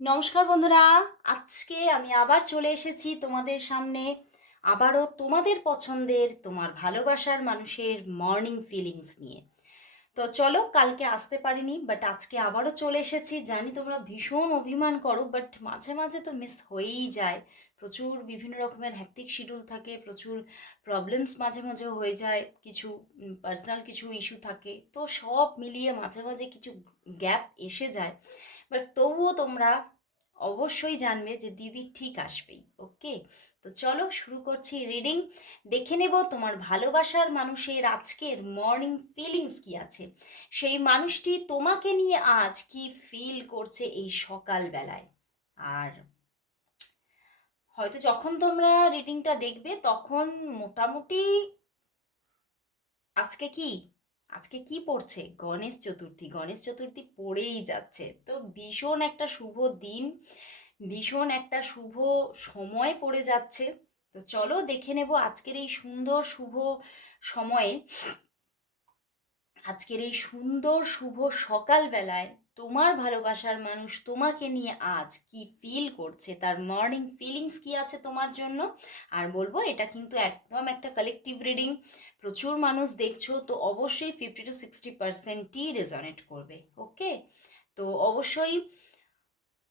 নমস্কার বন্ধুরা, আজকে আমি আবার চলে এসেছি তোমাদের সামনে। আবারও তোমাদের পছন্দের, তোমার ভালোবাসার মানুষের মর্নিং ফিলিংস নিয়ে। তো চলো, কালকে আসতে পারিনি বাট আজকে আবারও চলে এসেছি। জানি তোমরা ভীষণ অভিমান করো বাট মাঝে মাঝে তো মিস হয়েই যায়। প্রচুর বিভিন্ন রকমের হ্যাকটিক শিডিউল থাকে, প্রচুর প্রবলেমস মাঝে মাঝে হয়ে যায়, কিছু পার্সোনাল কিছু ইস্যু থাকে। তো সব মিলিয়ে মাঝে মাঝে কিছু গ্যাপ এসে যায়। বাট তবুও তোমরা অবশ্যই জানবে যে দিদি ঠিক আসবেই ওকে তো চলো শুরু করছি রিডিং দেখে নেব তোমার ভালোবাসার মানুষের আজকের মর্নিং ফিলিংস কি আছে। সেই মানুষটি তোমাকে নিয়ে আজ কি ফিল করছে এই সকালবেলায়? আর হয়তো যখন তোমরা রিডিংটা দেখবে তখন মোটামুটি আজকে কি? আজকে কি পড়ছে? গণেশ চতুর্থী গণেশ চতুর্থী পড়েই যাচ্ছে। তো ভীষণ একটা শুভ দিন, ভীষণ একটা শুভ সময় পড়ে যাচ্ছে। তো চলো দেখে নেব আজকের এই সুন্দর শুভ সময়ে, আজকের এই সুন্দর শুভ সকালবেলায় তোমার ভালোবাসার মানুষ তোমাকে নিয়ে আজ কি ফিল করছে? তার মর্নিং ফিলিংস কি আছে তোমার জন্য? আর বলব, এটা কিন্তু একদম একটা কালেকটিভ রিডিং প্রচুর মানুষ দেখছ, তো অবশ্যই ফিফটি টু সিক্সটি পার্সেন্টই রেজনেট করবে ওকে তো অবশ্যই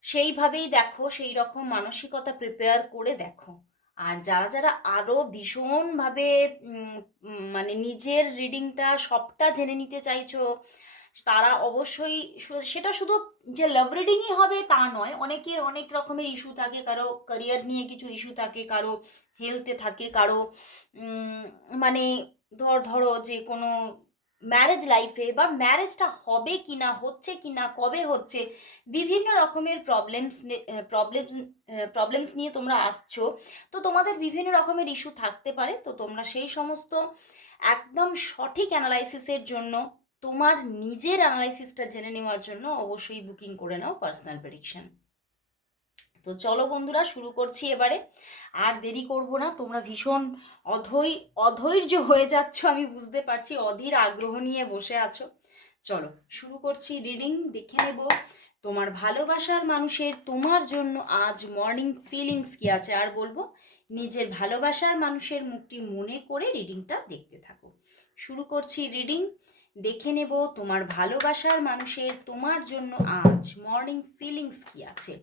সেইভাবেই দেখো সেই রকম মানসিকতা প্রিপেয়ার করে দেখো। আর যারা যারা আরও ভীষণভাবে মানে নিজের রিডিংটা সবটা জেনে নিতে চাইছো তারা অবশ্যই সেটা শুধু যে লাভ রিডিংই হবে তা নয়, অনেকের অনেক রকমের ইস্যু থাকে, কারও ক্যারিয়ার নিয়ে কিছু ইস্যু থাকে, কারও হেলথে থাকে, কারও মানে ধর, ধরো যে কোনো ম্যারেজ লাইফে বা ম্যারেজটা হবে কি না হচ্ছে কি না কবে হচ্ছে, বিভিন্ন রকমের প্রবলেমস প্রবলেমস প্রবলেমস নিয়ে তোমরা আসছো। তো তোমাদের বিভিন্ন রকমের ইস্যু থাকতে পারে, তো তোমরা সেই সমস্ত একদম সঠিক অ্যানালাইসিসের জন্য তোমার নিজের অ্যানালাইসিসটা জেনে নেওয়ার জন্য অবশ্যই বুকিং করে নাও পার্সোনাল প্রেডিকশন তো চলো বন্ধুরা, শুরু করছি এবারে। আর দেরি করব না, তোমরা ভীষণ অধৈ, অধৈর্য হয়ে যাচ্ছ, আমি বুঝতে পারছি, অধীর আগ্রহ নিয়ে বসে আছো। চলো, শুরু করছি রিডিং দেখে নেব তোমার ভালোবাসার মানুষের তোমার জন্য আজ মর্নিং ফিলিংস কি আছে। আর বলব, নিজের ভালোবাসার মানুষের মুখটি মনে করে রিডিংটা দেখতে থাকো। শুরু করছি রিডিং দেখে নেব তোমার ভালোবাসার মানুষের তোমার জন্য আজ মর্নিং ফিলিংস কি আছে।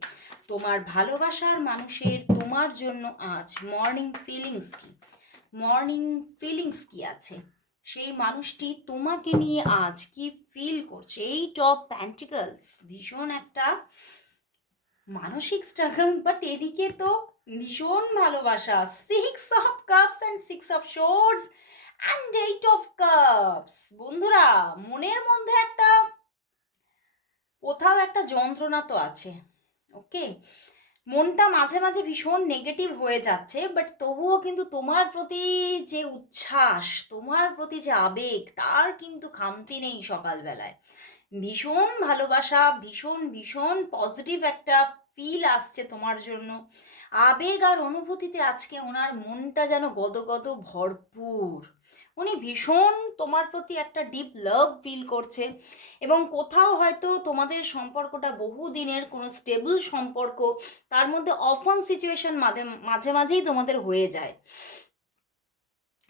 তোমার ভালোবাসার মানুষের তোমার জন্য আজ মর্নিং ফিলিংস কি? মর্নিং ফিলিংস কি আছে? সেই মানুষটি তোমাকে নিয়ে আজ কি ফিল করছে? এই টপ প্যান্টিকলস ভীষণ একটা মানসিক স্ট্রাগল বাট এদিকে তো ভীষণ ভালোবাসা। Six of cups and six of swords and eight of cups বন্ধুরা, মনের মধ্যে একটা, কোথাও একটা যন্ত্রণা তো আছে ওকে মনটা মাঝে মাঝে ভীষণ নেগেটিভ হয়ে যাচ্ছে বাট তবুও কিন্তু তোমার প্রতি যে উচ্ছ্বাস, তোমার প্রতি যে আবেগ, তার কিন্তু খামতি নেই সকালবেলায়। ভীষণ ভালোবাসা, ভীষণ ভীষণ পজিটিভ একটা ফিল আসছে তোমার জন্য। আবেগ আর অনুভূতিতে আজকে ওনার মনটা যেন গদগদ ভরপুর। উনি ভীষণ তোমার প্রতি একটা ডিপ লাভ ফিল করছে এবং কোথাও হয়তো তোমাদের সম্পর্কটা বহুদিনের কোনো স্টেবল সম্পর্ক, তার মধ্যে অফন সিচুয়েশন মাঝে মাঝে, মাঝেই তোমাদের হয়ে যায়।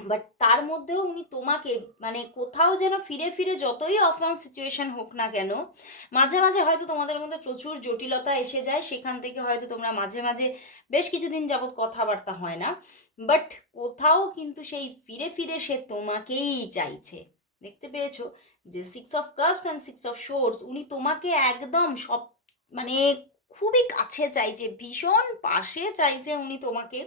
বাট তার মধ্যেও উনি তোমাকে মানে কোথাও যেন ফিরে ফিরে যতই অফান সিচুয়েশন হোক না কেন, মাঝে মাঝে হয়তো তোমাদের মধ্যে প্রচুর জটিলতা এসে যায়, সেখান থেকে হয়তো তোমরা মাঝে মাঝে বেশ কিছুদিন যাবৎ কথাবার্তা হয় না। বাট কোথাও কিন্তু সেই ফিরে ফিরে সে তোমাকেই চাইছে। দেখতে পেয়েছ যে six of cups and six of swords উনি তোমাকে একদম সব মানে খুবই কাছে চাইছে ভীষণ পাশে চাইছে উনি তোমাকে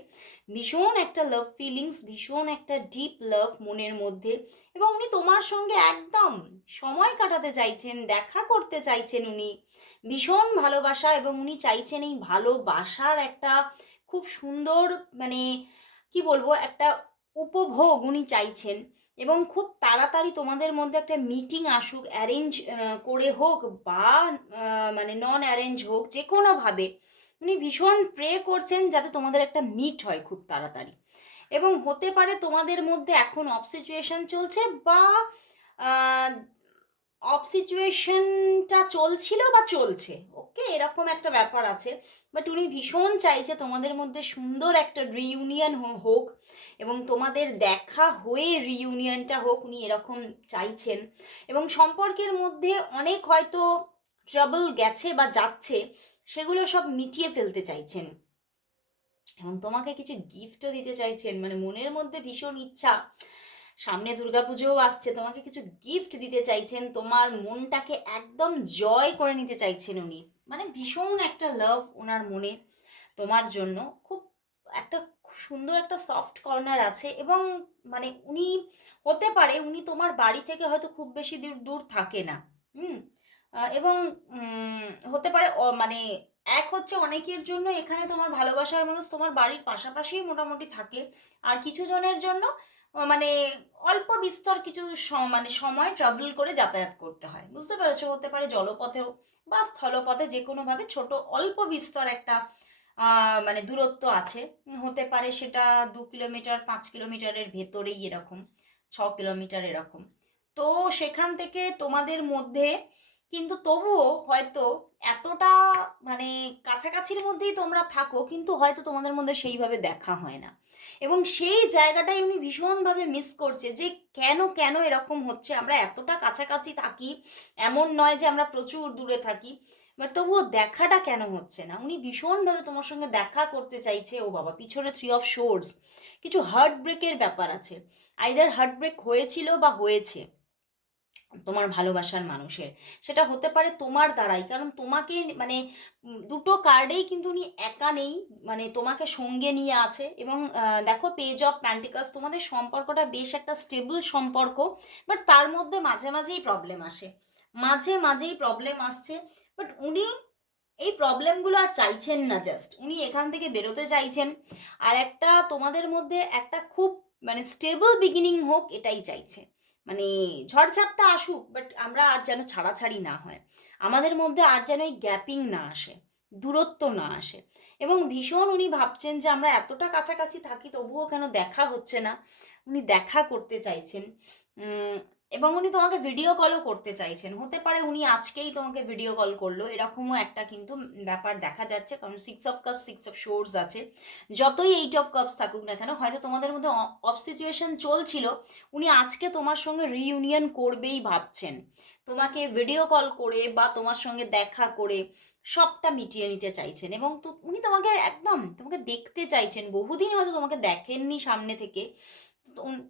ভীষণ একটা লাভ ফিলিংস ভীষণ একটা ডিপ লাভ মনের মধ্যে এবং উনি তোমার সঙ্গে একদম সময় কাটাতে চাইছেন, দেখা করতে চাইছেন উনি। ভীষণ ভালোবাসা এবং উনি চাইছেন এই ভালোবাসার একটা খুব সুন্দর মানে কি বলব, একটা উপভোগ উনি চাইছেন। এবং খুব তাড়াতাড়ি তোমাদের মধ্যে একটা মিটিং আসুক অ্যারেঞ্জ করে হোক বা মানে নন অ্যারেঞ্জ হোক, যে কোনোভাবে উনি ভীষণ প্রে করছেন যাতে তোমাদের একটা মিট হয় খুব তাড়াতাড়ি। এবং হতে পারে তোমাদের মধ্যে এখন অফ সিচুয়েশন চলছে বা অফ সিচুয়েশনটা চলছিল বা চলছে ওকে এরকম একটা ব্যাপার আছে। বাট উনি ভীষণ চাইছে তোমাদের মধ্যে সুন্দর একটা রিইউনিয়ন হোক। এবং তোমাদের দেখা হয়ে রিইউনিয়নটা হোক উনি এরকম চাইছেন। এবং সম্পর্কের মধ্যে অনেক হয়তো ট্রাবল গেছে বা যাচ্ছে, সেগুলো সব মিটিয়ে ফেলতে চাইছেন। এবং তোমাকে কিছু গিফটও দিতে চাইছেন মানে মনের মধ্যে ভীষণ ইচ্ছা। সামনে দুর্গাপুজোও আসছে, তোমাকে কিছু গিফট দিতে চাইছেন, তোমার মনটাকে একদম জয় করে নিতে চাইছেন উনি। মানে ভীষণ একটা লাভ ওনার মনে, তোমার জন্য। খুব একটা সুন্দর একটা সফট কর্নার আছে এবং মানে উনি হতে পারে উনি তোমার বাড়ি থেকে হয়তো খুব বেশি দূর দূর থাকে না। হুম? এবং হতে পারে মানে এক হচ্ছে অনেকের জন্য এখানে তোমার ভালোবাসার মানুষ তোমার বাড়ির পাশাপাশি মোটামুটি থাকে। আর কিছু জনের জন্য মানে অল্প বিস্তর কিছু মানে সময় ট্রাভেল করে যাতায়াত করতে হয়। বুঝতে পেরেছ? হতে পারে জলপথেও বা স্থলপথে যে কোনোভাবে ছোট, অল্প বিস্তর একটা মানে দূরত্ব আছে। হতে পারে সেটা দু কিলোমিটার, পাঁচ কিলোমিটারের ভেতরেই এরকম, ছ কিলোমিটার এরকম। তো সেখান থেকে তোমাদের মধ্যে কিন্তু তবুও হয়তো এতটা মানে কাছাকাছির মধ্যেই তোমরা থাকো, কিন্তু হয়তো তোমাদের মধ্যে সেইভাবে দেখা হয় না। এবং সেই জায়গাটাই উনি ভীষণভাবে মিস করছে যে কেন কেন এরকম হচ্ছে। আমরা এতটা কাছাকাছি থাকি, এমন নয় যে আমরা প্রচুর দূরে থাকি। বাট তবুও দেখাটা কেন হচ্ছে না? উনি ভীষণভাবে তোমার সঙ্গে দেখা করতে চাইছে। ও বাবা, পিছনে থ্রি অফ শোর্স কিছু হার্ট ব্রেকের ব্যাপার আছে। আইদার হার্ট ব্রেক হয়েছিল বা হয়েছে তোমার ভালোবাসার মানুষের। সেটা হতে পারে তোমার দ্বারাই। কারণ তোমাকে মানে দুটো কার্ডেই কিন্তু উনি একা নেই। মানে তোমাকে সঙ্গে নিয়ে আছে এবং দেখো পেজ অফ প্যান্টিকাস তোমাদের সম্পর্কটা বেশ একটা স্টেবল সম্পর্ক। বাট তার মধ্যে মাঝে মাঝেই প্রবলেম আসে। মাঝে মাঝেই প্রবলেম আসছে। বাট উনি এই প্রবলেমগুলো আর চাইছেন না জাস্ট উনি এখান থেকে বেরোতে চাইছেন। আর একটা তোমাদের মধ্যে একটা খুব মানে স্টেবল বিগিনিং হোক, এটাই চাইছে। মানে ঝড়ঝাপটা আসুক বাট আমরা আর যেন ছাড়াছাড়ি না হয়। আমাদের মধ্যে আর যেন এই গ্যাপিং না আসে, দূরত্ব না আসে। এবং ভীষণ উনি ভাবছেন যে আমরা এতটা কাছাকাছি থাকি, তবুও কেন দেখা হচ্ছে না? উনি দেখা করতে চাইছেন। এবং উনি তোমাকে ভিডিও কলও করতে চাইছেন। হতে পারে উনি আজকেই তোমাকে ভিডিও কল করল। এরকমও একটা কিন্তু ব্যাপার দেখা যাচ্ছে, কারণ six of cup six of swords আছে। যতই এইট অফ কাপস থাকুক না কেন, হয়তো তোমাদের মধ্যে অফ সিচুয়েশন চলছিল, উনি আজকে তোমার সঙ্গে রিইউনিয়ন করবেই ভাবছেন। তোমাকে ভিডিও কল করে বা তোমার সঙ্গে দেখা করে সবটা মিটিয়ে নিতে চাইছেন। এবং তো উনি তোমাকে একদম তোমাকে দেখতে চাইছেন। বহুদিন হয়তো তোমাকে দেখেননি সামনে থেকে।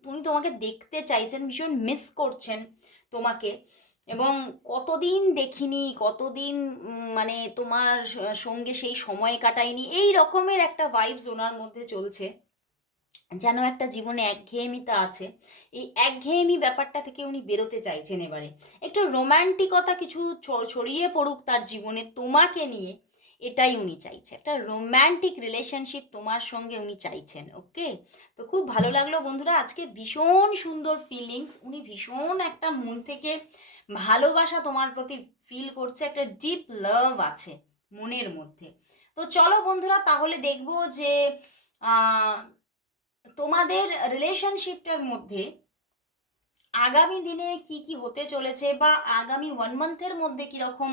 উনি তোমাকে দেখতে চাইছেন, ভীষণ মিস করছেন তোমাকে। এবং কতদিন দেখিনি, কতদিন মানে তোমার সঙ্গে সেই সময় কাটায়নি, এই রকমের একটা ভাইবস ওনার মধ্যে চলছে। যেন একটা জীবনে একঘেয়েমিতা আছে। এই একঘেয়েমি ব্যাপারটা থেকে উনি বেরোতে চাইছেন এবারে। একটু রোম্যান্টিকতা কিছু ছড়িয়ে পড়ুক তার জীবনে তোমাকে নিয়ে। এটাই উনি চাইছে। একটা রোম্যান্টিক রিলেশনশিপ তোমার সঙ্গে উনি চাইছেন ওকে তো খুব ভালো লাগল বন্ধুরা, আজকে ভীষণ সুন্দর ফিলিংস উনি ভীষণ একটা মন থেকে ভালোবাসা তোমার প্রতি ফিল করছে, একটা ডিপ লাভ আছে মনের মধ্যে। তো চলো বন্ধুরা, তাহলে দেখব যে তোমাদের রিলেশনশিপটার মধ্যে আগামী দিনে কি কি হতে চলেছে বা আগামী ওয়ান মান্থের মধ্যে কীরকম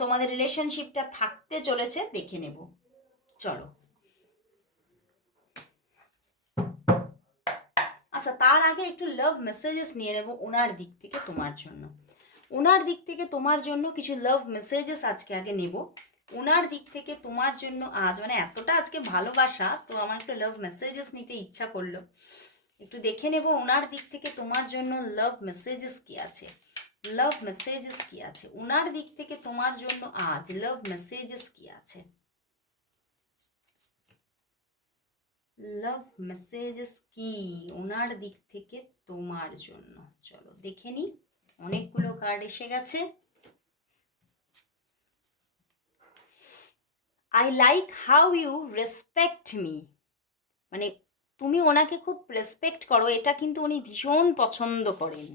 তোমাদের রিলেশনশিপটা থাকতে চলেছে, দেখে নেব। চলো। আচ্ছা তার আগে একটু লাভ মেসেজেস নিয়ে নেব ওনার দিক থেকে তোমার জন্য। ওনার দিক থেকে তোমার জন্য কিছু লাভ মেসেজেস আজকে আগে নেব। ওনার দিক থেকে তোমার জন্য আজ মানে এতটা আজকে ভালোবাসা, তো আমার একটু লাভ মেসেজেস নিতে ইচ্ছা করল। একটু দেখে নেব ওনার দিক থেকে তোমার জন্য লাভ মেসেজেস কি আছে। লাভ মেসেজেস কি আছে? ওনার দিক থেকে তোমার জন্য আজ লাভ মেসেজেস কি আছে? লাভ মেসেজেস কি? ওনার দিক থেকে তোমার জন্য। চলো দেখে নি, অনেকগুলো কার্ড এসে গেছে। I like how you respect me মানে তুমি ওনাকে খুব রেসপেক্ট করো, এটা কিন্তু উনি ভীষণ পছন্দ করেন।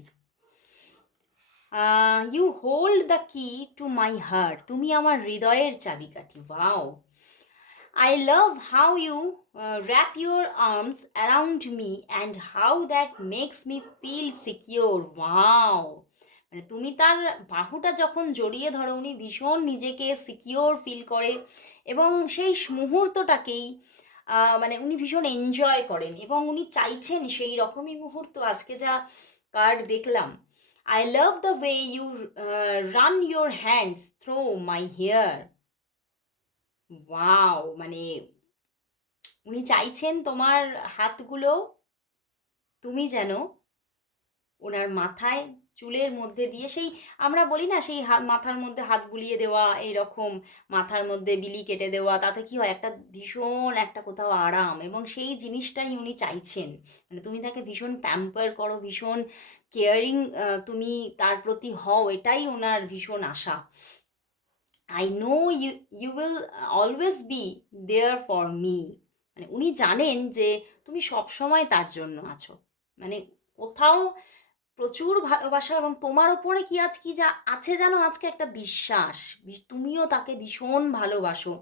You hold the key to my heart তুমি আমার হৃদয়ের চাবিকাঠি। Wow I love how you wrap your arms around me and how that makes me feel secure wow মানে তুমি তার বাহুটা যখন জড়িয়ে ধরো, উনি ভীষণ নিজেকে সিকিওর ফিল করে এবং সেই মুহূর্তটাকেই মানে উনি ভীষণ এনজয় করেন এবং উনি চাইছেন সেই রকমই মুহূর্ত। আজকে যা কার্ড দেখলাম I love the way you run your hands through my hair wow মানে উনি চাইছেন তোমার হাতগুলো তুমি যেন ওনার মাথায় চুলের মধ্যে দিয়ে সেই, আমরা বলি না সেই হাত, মাথার মধ্যে হাত বুলিয়ে দেওয়া এই রকম মাথার মধ্যে বিলি কেটে দেওয়া, তাতে কি হয়? একটা ভীষণ একটা কোথাও আরাম এবং সেই জিনিসটাই উনি চাইছেন। মানে তুমি তাকে ভীষণ প্যাম্পার করো, ভীষণ কেয়ারিং তুমি তার প্রতি হও, এটাই ওনার ভীষণ আশা। I know you you will always be there for me মানে উনি জানেন যে তুমি সবসময় তার জন্য আছো। মানে কোথাও প্রচুর ভালোবাসা এবং তোমার ওপরে কি আজ কি যা আছে যেন আজকে একটা বিশ্বাস তুমিও তাকে ভীষণ ভালোবাসো।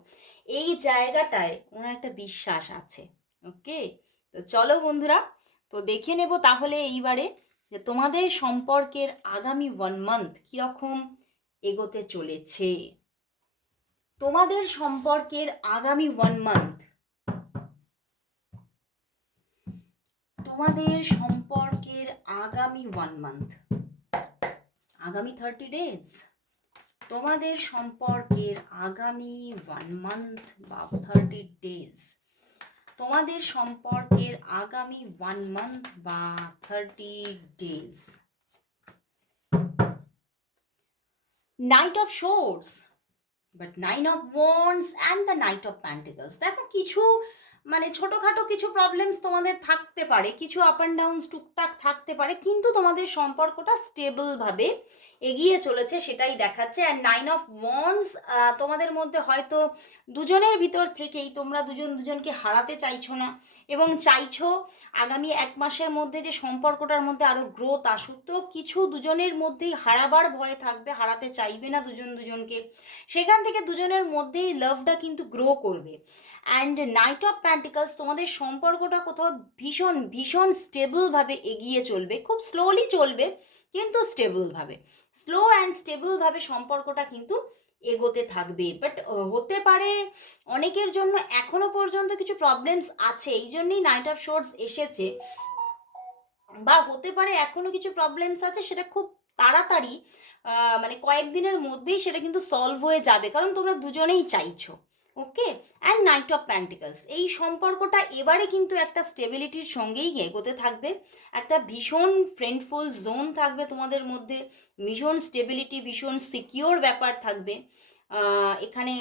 এই জায়গাটায় ওনার একটা বিশ্বাস আছে। ওকে তো চলো বন্ধুরা, তো দেখে নেব তাহলে এইবারে যে তোমাদের সম্পর্কের আগামী ওয়ান মান্থ কীরকম এগোতে চলেছে? তোমাদের সম্পর্কের আগামী ওয়ান মান্থ তোমাদের সম্পর্কের আগামী ওয়ান মান্থ আগামী থার্টি ডেজ তোমাদের সম্পর্কের আগামী ওয়ান মান্থ বা থার্টি ডেজ তোমাদের সম্পর্কের আগামী ওয়ান মান্থ বা thirty days knight of swords but nine of wands and the knight of pentacles দেখো, কিছু মানে ছোটোখাটো কিছু প্রবলেমস তোমাদের থাকতে পারে, কিছু আপ অ্যান্ড ডাউন টুকটাক থাকতে পারে, কিন্তু তোমাদের সম্পর্কটা স্টেবলভাবে এগিয়ে চলেছে, সেটাই দেখাচ্ছে। অ্যান্ড নাইন অফ ওয়ান্স তোমাদের মধ্যে হয়তো দুজনের ভিতর থেকেই তোমরা দুজন দুজনকে হারাতে চাইছো না এবং চাইছো আগামী এক মাসের মধ্যে যে সম্পর্কটার মধ্যে আরও গ্রোথ আসুক। তো কিছু দুজনের মধ্যেই হারাবার ভয় থাকবে, হারাতে চাইবে না দুজন দুজনকে। সেখান থেকে দুজনের মধ্যেই লাভটা কিন্তু গ্রো করবে। অ্যান্ড নাইট অফ প্যান্টিকালস তোমাদের সম্পর্কটা কোথাও ভীষণ ভীষণ স্টেবলভাবে এগিয়ে চলবে। খুব স্লোলি চলবে, কিন্তু স্টেবলভাবে স্লো অ্যান্ড স্টেবলভাবে সম্পর্কটা কিন্তু এগোতে থাকবে। বাট হতে পারে অনেকের জন্য এখনও পর্যন্ত কিছু প্রবলেমস আছে, এই জন্যই নাইট অফ শোর্টস এসেছে। বা হতে পারে এখনও কিছু প্রবলেমস আছে, সেটা খুব তাড়াতাড়ি মানে কয়েকদিনের মধ্যেই সেটা কিন্তু সলভ হয়ে যাবে, কারণ তোমরা দুজনেই চাইছো। Okay and knight of pentacles এই সম্পর্কটা এবারে কিন্তু একটা স্টেবিলিটির সঙ্গেই এগোতে থাকবে। একটা ভীষণ ফ্রেন্ডফুল জোন থাকবে তোমাদের মধ্যে। ভীষণ স্টেবিলিটি ভীষণ সিকিওর ব্যাপার থাকবে। এখানে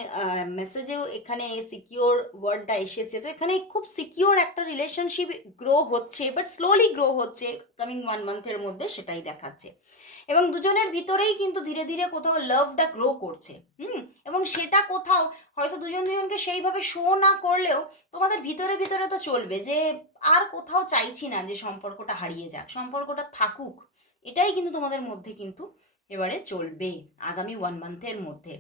মেসেজেও এখানে সিকিওর ওয়ার্ডটা এসেছে। তো এখানে খুব সিকিওর একটা রিলেশনশিপ গ্রো হচ্ছে বাট স্লোলি গ্রো হচ্ছে কামিং ওয়ান মান্থের মধ্যে সেটাই দেখাচ্ছে। এবং দুজনের ভিতরেই কিন্তু ধীরে ধীরে কোথাও লাভটা গ্রো করছে, হুম? এবং সেটা কোথাও হয়তো দুজন দুজনকে সেইভাবে শো না করলেও তোমাদের ভিতরে ভিতরে তো চলবে যে আর কোথাও চাইছি না যে সম্পর্কটা হারিয়ে যাক, সম্পর্কটা থাকুক, এটাই কিন্তু তোমাদের মধ্যে কিন্তু এবারে চলবে আগামী ওয়ান মান্থের মধ্যে।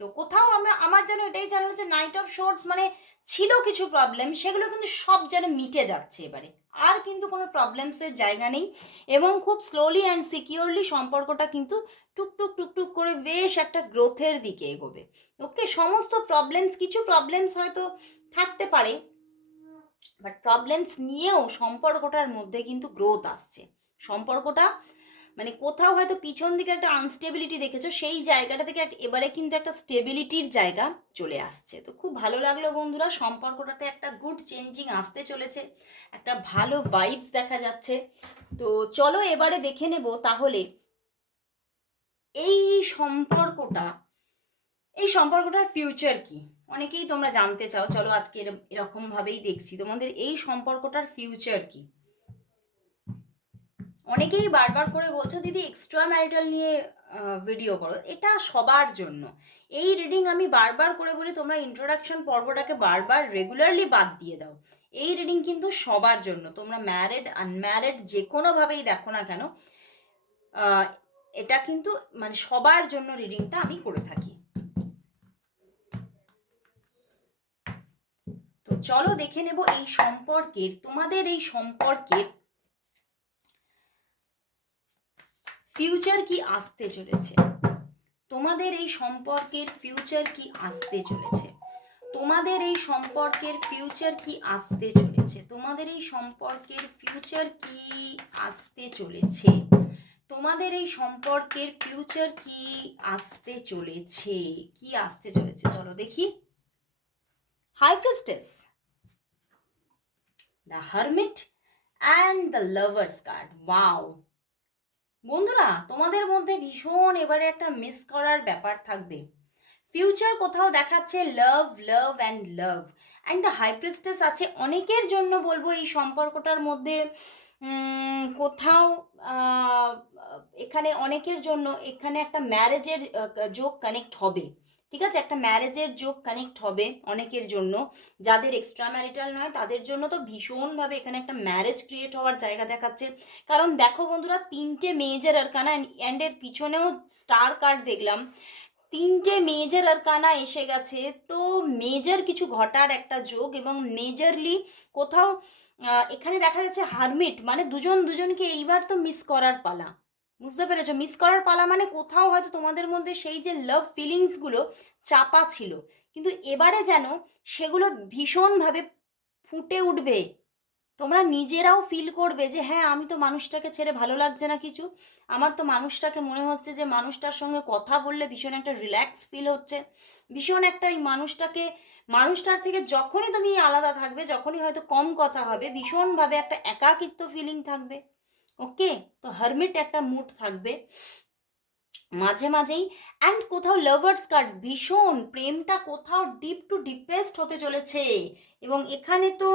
তো কোথাও আমরা, আমার যেন এটাই জানানো যে নাইট অফ শর্টস মানে ছিল কিছু প্রবলেম সেগুলো কিন্তু সব যেন মিটে যাচ্ছে এবারে। আর কিন্তু কোনো প্রবলেমসের জায়গা নেই এবং খুব স্লোলি অ্যান্ড সিকিওরলি সম্পর্কটা কিন্তু টুকটুক টুকটুক করে বেশ একটা গ্রোথের দিকে এগোবে। ওকে সমস্ত প্রবলেমস কিছু প্রবলেমস হয়তো থাকতে পারে বাট প্রবলেমস নিয়েও সম্পর্কটার মধ্যে কিন্তু গ্রোথ আসছে। সম্পর্কটা মানে কোথাও হয়তো পিছন দিকে একটা আনস্টেবিলিটি দেখেছ, সেই জায়গাটা থেকে এবারে কিন্তু একটা স্টেবিলিটির জায়গা চলে আসছে। তো খুব ভালো লাগল বন্ধুরা, সম্পর্কটাতে একটা গুড চেঞ্জিং আসতে চলেছে, একটা ভালো ভাইবস দেখা যাচ্ছে। তো চলো এবারে দেখে নেব তাহলে এই সম্পর্কটা, এই সম্পর্কটার ফিউচার কি? অনেকেই তোমরা জানতে চাও, চলো আজকে এরকমভাবেই দেখছি। তোমাদের এই সম্পর্কটার ফিউচার কি? অনেকেই বারবার করে বলছো, দিদি এক্সট্রা ম্যারিটাল নিয়ে ভিডিও করো। এটা সবার জন্য। এই রিডিং আমি বারবার করে বলি, তোমরা ইন্ট্রোডাকশন পর্বটাকে বারবার রেগুলারলি বাদ দিয়ে দাও। এই রিডিং কিন্তু সবার জন্য। তোমরা ম্যারিড আনম্যারিড যে কোনোভাবেই দেখো না কেন এটা কিন্তু মানে সবার জন্য রিডিংটা আমি করে থাকি। তো চলো দেখে নেব এই সম্পর্কের, তোমাদের এই সম্পর্কের ফিউচার কি আসতে চলেছে? তোমাদের এই সম্পর্কের ফিউচার কি আসতে চলেছে? তোমাদের এই সম্পর্কের ফিউচার কি আসতে চলেছে? তোমাদের এই সম্পর্কের ফিউচার কি আসতে চলেছে? তোমাদের এই সম্পর্কের ফিউচার কি আসতে চলেছে? কি আসতে চলেছে? চলো দেখি। High priestess the hermit and the lovers card wow বন্ধুরা, তোমাদের মধ্যে ভীষণ এবারে একটা মিস করার ব্যাপার থাকবে। ফিউচার কোথাও দেখাচ্ছে love love and love and the high priestess আছে। অনেকের জন্য বলব এই সম্পর্কটার মধ্যে কোথাও এখানে অনেকের জন্য এখানে একটা ম্যারেজের যোগ কানেক্ট হবে। ঠিক আছে? একটা ম্যারেজের যোগ কানেক্ট হবে অনেকের জন্য। যাদের এক্সট্রা ম্যারিটাল নয়, তাদের জন্য তো ভীষণভাবে এখানে একটা ম্যারেজ ক্রিয়েট হওয়ার জায়গা দেখাচ্ছে। কারণ দেখো বন্ধুরা, তিনটে মেজর আরকানা অ্যান্ড এর পিছনেও স্টার কার্ড দেখলাম। তিনটে মেজর আরকানা এসে গেছে। তো মেজর কিছু ঘটার একটা যোগ এবং মেজরলি কোথাও এখানে দেখা যাচ্ছে হারমিট মানে দুজন দুজনকে এইবার তো মিস করার পালা। বুঝতে পেরেছ? মিস করার পালা মানে কোথাও হয়তো তোমাদের মধ্যে সেই যে লাভ ফিলিংসগুলো চাপা ছিল। কিন্তু এবারে যেন সেগুলো ভীষণভাবে ফুটে উঠবে। তোমরা নিজেরাও ফিল করবে যে হ্যাঁ আমি তো মানুষটাকে ছেড়ে ভালো লাগছে না কিছু। আমার তো মানুষটাকে মনে হচ্ছে যে, মানুষটার সঙ্গে কথা বললে ভীষণ একটা রিল্যাক্স ফিল হচ্ছে। ভীষণ একটা এই মানুষটাকে, মানুষটার থেকে যখনই তুমি আলাদা থাকবে, যখনই হয়তো কম কথা হবে, ভীষণভাবে একটা একাকিত্ব ফিলিং থাকবে। ওকে? তো হারমিট একটা মুড থাকবে। মাঝে মাঝেই অ্যান্ড কোথাও লাভার্স কার্ড ভীষণ, প্রেমটা কোথাও ডিপ টু ডিপেস্ট হতে চলেছে। এবং এখানে তো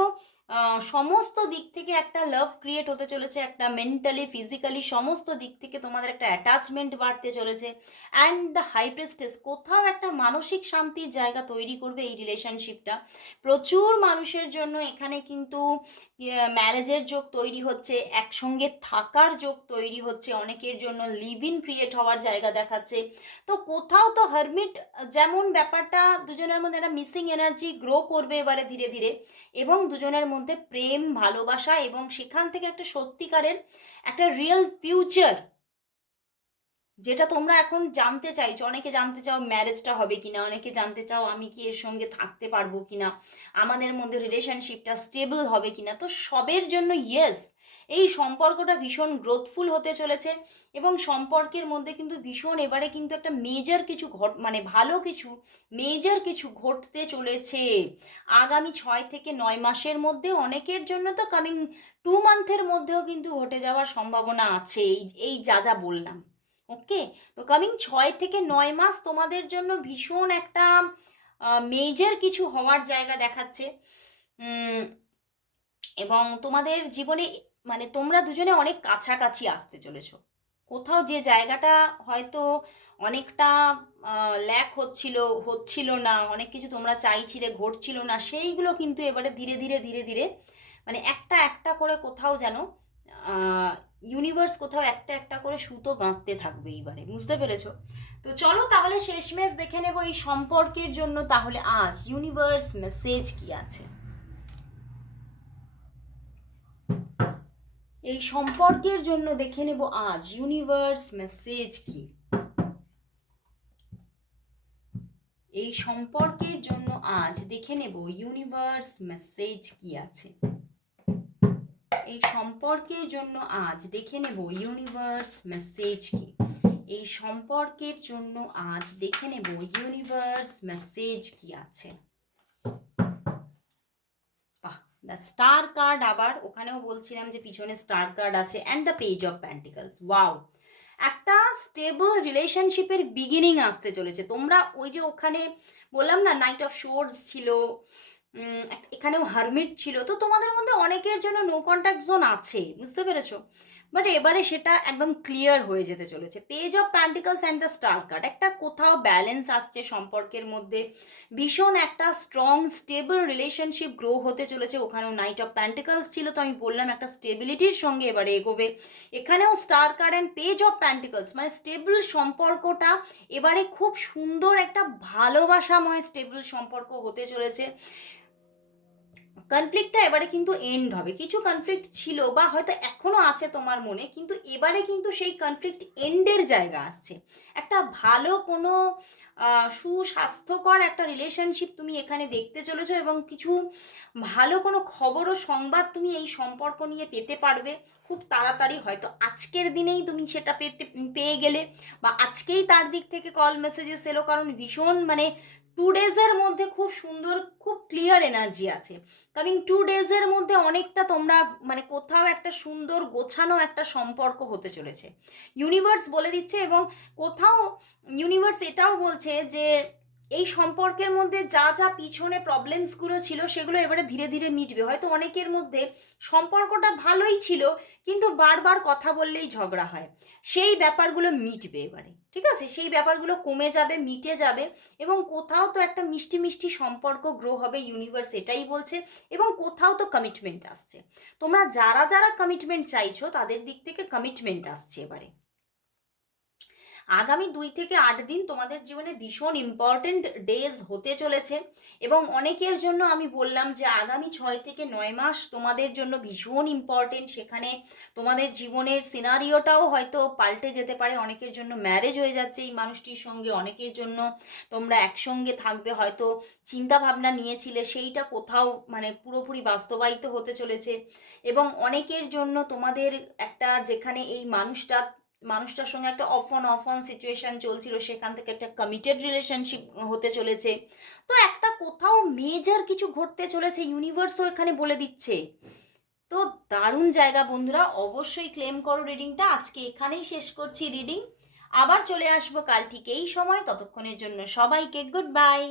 সমস্ত দিক থেকে একটা লাভ ক্রিয়েট হতে চলেছে, একটা মেন্টালি ফিজিক্যালি সমস্ত দিক থেকে তোমাদের একটা অ্যাটাচমেন্ট বাড়তে চলেছে অ্যান্ড দ্য হাইপ্রেস্টেস কোথাও একটা মানসিক শান্তির জায়গা তৈরি করবে এই রিলেশনশিপটা প্রচুর মানুষের জন্য এখানে কিন্তু ম্যারেজের যোগ তৈরি হচ্ছে, একসঙ্গে থাকার যোগ তৈরি হচ্ছে, অনেকের জন্য লিভ ইন ক্রিয়েট হওয়ার জায়গা দেখাচ্ছে। তো কোথাও তো হারমিট যেমন ব্যাপারটা দুজনের মধ্যে একটা মিসিং এনার্জি গ্রো করবে এবারে ধীরে ধীরে এবং দুজনের মধ্যে প্রেম, ভালোবাসা এবং সেখান থেকে একটা সত্যিকারের একটা রিয়েল ফিউচার যেটা তোমরা এখন জানতে চাইছো। অনেকে জানতে চাও ম্যারেজটা হবে কিনা, অনেকে জানতে চাও আমি কি এর সঙ্গে থাকতে পারব কিনা, আমাদের মধ্যে রিলেশনশিপটা স্টেবল হবে কিনা। তো সবের জন্য ইয়েস এই সম্পর্কটা ভীষণ গ্রোথফুল হতে চলেছে এবং সম্পর্কের মধ্যে কিন্তু ভীষণ এবারে কিন্তু একটা মেজর কিছু ঘট মানে ভালো কিছু মেজর কিছু ঘটতে চলেছে। আগামী ছয় থেকে নয় মাসের মধ্যে অনেকের জন্য তো কামিং টু মান্থের মধ্যেও কিন্তু ঘটে যাওয়ার সম্ভাবনা আছে, এই এই যা যা বললাম। ওকে তো কামিং ছয় থেকে নয় মাস তোমাদের জন্য ভীষণ একটা মেজর কিছু হওয়ার জায়গা দেখাচ্ছে। এবং তোমাদের জীবনে মানে তোমরা দুজনে অনেক কাছাকাছি আসতে চলেছো। কোথাও যে জায়গাটা হয়তো অনেকটা ল্যাক হচ্ছিল হচ্ছিল না, অনেক কিছু তোমরা চাইছিলে, ঘটছিল না, সেইগুলো কিন্তু এবারে ধীরে ধীরে ধীরে ধীরে মানে একটা একটা করে কোথাও যেন ইউনিভার্স কোথাও একটা একটা করে সুতো গাঁথতে থাকবে এইবারে বুঝতে পেরেছ? তো চলো তাহলে শেষমেশ দেখে নেব এই সম্পর্কের জন্য, তাহলে আজ ইউনিভার্স মেসেজ কি আছে? এই সম্পর্কের জন্য দেখে নেব আজ। ইউনিভার্স মেসেজ কি? এই সম্পর্কের জন্য আজ দেখে নেব ইউনিভার্স মেসেজ কি আছে। এই সম্পর্কের জন্য আজ দেখে নেব ইউনিভার্স মেসেজ কি? এই সম্পর্কের জন্য আজ দেখে নেব ইউনিভার্স মেসেজ কি আছে। দ্য স্টার কার্ড আবার ওখানেও বলছিলাম যে পিছনে স্টার কার্ড আছে and the page of pentacles wow একটা স্টেবল রিলেশনশিপের বিগিনিং আসতে চলেছে। তোমরা ওই যে ওখানে বললাম না নাইট অফ শোর্স ছিল এখানেও হারমিট ছিল। তো তোমাদের মধ্যে অনেকের জন্য নো কন্ট্যাক্ট জোন আছে, বুঝতে পেরেছ? বাট এবারে সেটা একদম ক্লিয়ার হয়ে যেতে চলেছে। Page of pentacles and the star card একটা কোথাও ব্যালেন্স আসছে সম্পর্কের মধ্যে। ভীষণ একটা স্ট্রং স্টেবল রিলেশনশিপ গ্রো হতে চলেছে। ওখানেও নাইট অফ প্যান্টিকলস ছিল, তো আমি বললাম একটা স্টেবিলিটির সঙ্গে এবারে এগোবে। এখানেও star card and page of pentacles মানে স্টেবল সম্পর্কটা এবারে খুব সুন্দর একটা ভালোবাসাময় স্টেবল সম্পর্ক হতে চলেছে। কনফ্লিক্টটা এবারে কিন্তু এন্ড হবে। কিছু কনফ্লিক্ট ছিল বা হয়তো এখনও আছে তোমার মনে, কিন্তু এবারে কিন্তু সেই কনফ্লিক্ট এন্ডের জায়গা আসছে। একটা ভালো কোনো সুস্বাস্থ্যকর একটা রিলেশনশিপ তুমি এখানে দেখতে চলেছো এবং কিছু ভালো কোনো খবর ও সংবাদ তুমি এই সম্পর্ক নিয়ে পেতে পারবে। খুব তাড়াতাড়ি হয়তো আজকের দিনেই তুমি সেটা পেতে, পেয়ে গেলে বা আজকেই তার দিক থেকে কল মেসেজেস এলো, কারণ ভীষণ মানে টু ডেজের মধ্যে খুব সুন্দর, খুব ক্লিয়ার এনার্জি আছে। কামিং টু ডেজের মধ্যে অনেকটা তোমরা মানে কোথাও একটা সুন্দর গোছানো একটা সম্পর্ক হতে চলেছে। ইউনিভার্স বলে দিচ্ছে এবং কোথাও ইউনিভার্স এটাও বলছে যে এই সম্পর্কের মধ্যে যা যা পিছনে প্রবলেমসগুলো ছিল, সেগুলো এবারে ধীরে ধীরে মিটবে। হয়তো অনেকের মধ্যে সম্পর্কটা ভালোই ছিল, কিন্তু বারবার কথা বললেই ঝগড়া হয়। সেই ব্যাপারগুলো মিটবে এবারে, ঠিক আছে? সেই ব্যাপারগুলো কমে যাবে, মিটে যাবে এবং কোথাও তো একটা মিষ্টি মিষ্টি সম্পর্ক গ্রো হবে ইউনিভার্স এটাই বলছে এবং কোথাও তো কমিটমেন্ট আসছে। তোমরা যারা যারা কমিটমেন্ট চাইছো, তাদের দিক থেকে কমিটমেন্ট আসছে এবারে। আগামী দুই থেকে আট দিন তোমাদের জীবনে ভীষণ ইম্পর্টেন্ট ডেজ হতে চলেছে। এবং অনেকের জন্য আমি বললাম যে আগামী ছয় থেকে নয় মাস তোমাদের জন্য ভীষণ ইম্পর্টেন্ট সেখানে তোমাদের জীবনের সিনারিওটাও হয়তো পাল্টে যেতে পারে। অনেকের জন্য ম্যারেজ হয়ে যাচ্ছে এই মানুষটির সঙ্গে। অনেকের জন্য তোমরা একসঙ্গে থাকবে, হয়তো চিন্তা ভাবনা নিয়েছিলে। সেইটা কোথাও মানে পুরোপুরি বাস্তবায়িত হতে চলেছে। এবং অনেকের জন্য তোমাদের একটা যেখানে এই মানুষটা মানুষটার সঙ্গে একটা off on off on situation চলছিল, সেখান থেকে একটা কমিটেড রিলেশনশিপ হতে চলেছে। তো একটা কোথাও মেজর কিছু ঘটতে চলেছে ইউনিভার্সও এখানে বলে দিচ্ছে। তো দারুণ জায়গা বন্ধুরা, অবশ্যই ক্লেম করো রিডিংটা আজকে এখানেই শেষ করছি রিডিং আবার চলে আসব কাল ঠিক এই সময়। ততক্ষণের জন্য সবাইকে গুড বাই